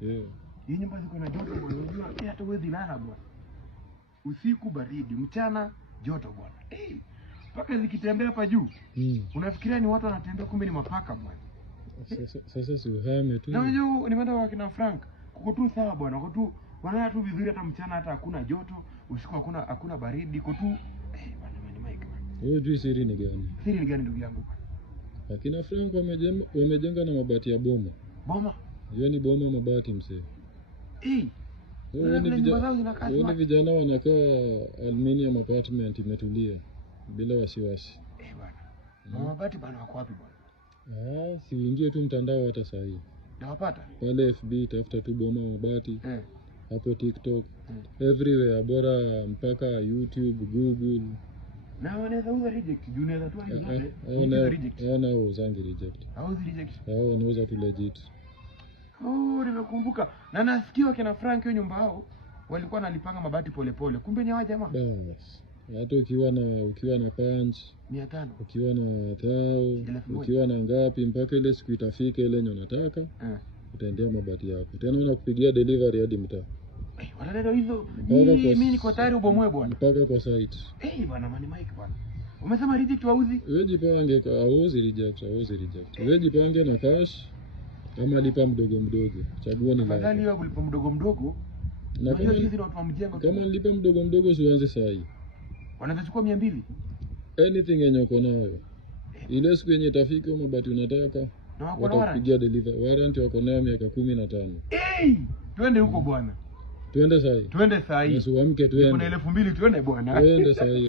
Hii nyumba ziko na joto bwana. Unajua hata huwezi lala bwana. Usiku baridi, mchana joto bwana. Paka zikitembea hapa juu. Unafikiria ni watu wanatembea, kumbe ni mapaka bwana. Sasa si uhame tu. Na unajua nimeenda kwa kina Frank. Kuko tu sawa bwana. Kuko tu wanalala tu vizuri, hata mchana hata hakuna joto, usiku hakuna baridi, kuko tu bwana Mike. Wewe juu siri ni gani? Siri ni gani ndugu yangu? Akina Frank wamejenga na mabati ya boma. Boma? Hiyo ni boma mabati msee. Wewe ni vijana wanakaa aluminium apartment imetulia bila wasiwasi. Bwana. Mabati bwana wako wapi bwana? Si uingie tu mtandao hata saa hii. Nawapata? Pale FB tafuta tu boma mabati. Hapo TikTok. Everywhere bora mpaka YouTube, Google. Na wanaweza uza reject, juu unaweza tu hizo zote. Hawana uzangi reject. Hauzi reject. Hao wanauza tu legit. Nimekumbuka. Na nasikia kina Frank hiyo nyumba yao walikuwa nalipanga mabati polepole. Kumbe ni hawa jamaa. Bas. Hata ukiwa na punch 500, ukiwa na tao, ukiwa na ngapi, mpaka ile siku itafika ile yenye unataka, utaendea mabati yako. Tena unakupigia delivery hadi mtaa. Wanaleta hizo. Mimi niko tayari ubomoe bwana. Mpaka kwa site. Bwana Mike bwana. Umesema reject wauzi? Wewe jipange kwa hauzi reject. Wewe jipange na cash ama lipa mdogo. Chagua ni nani. Afadhali wewe ulipa mdogo. Na kama sisi watu wa mjengo. Kama nilipa mdogo usianze saa hii. Wanaweza chukua 200. Anything yenye uko nayo. Ile siku yenye itafika mabati unataka. Watakupigia delivery. Warranty wako nayo miaka 15. Twende huko bwana. Twende saa hii. Twende saa hii. Usiamke twende. Kuna 2000 twende bwana. Twende saa hii.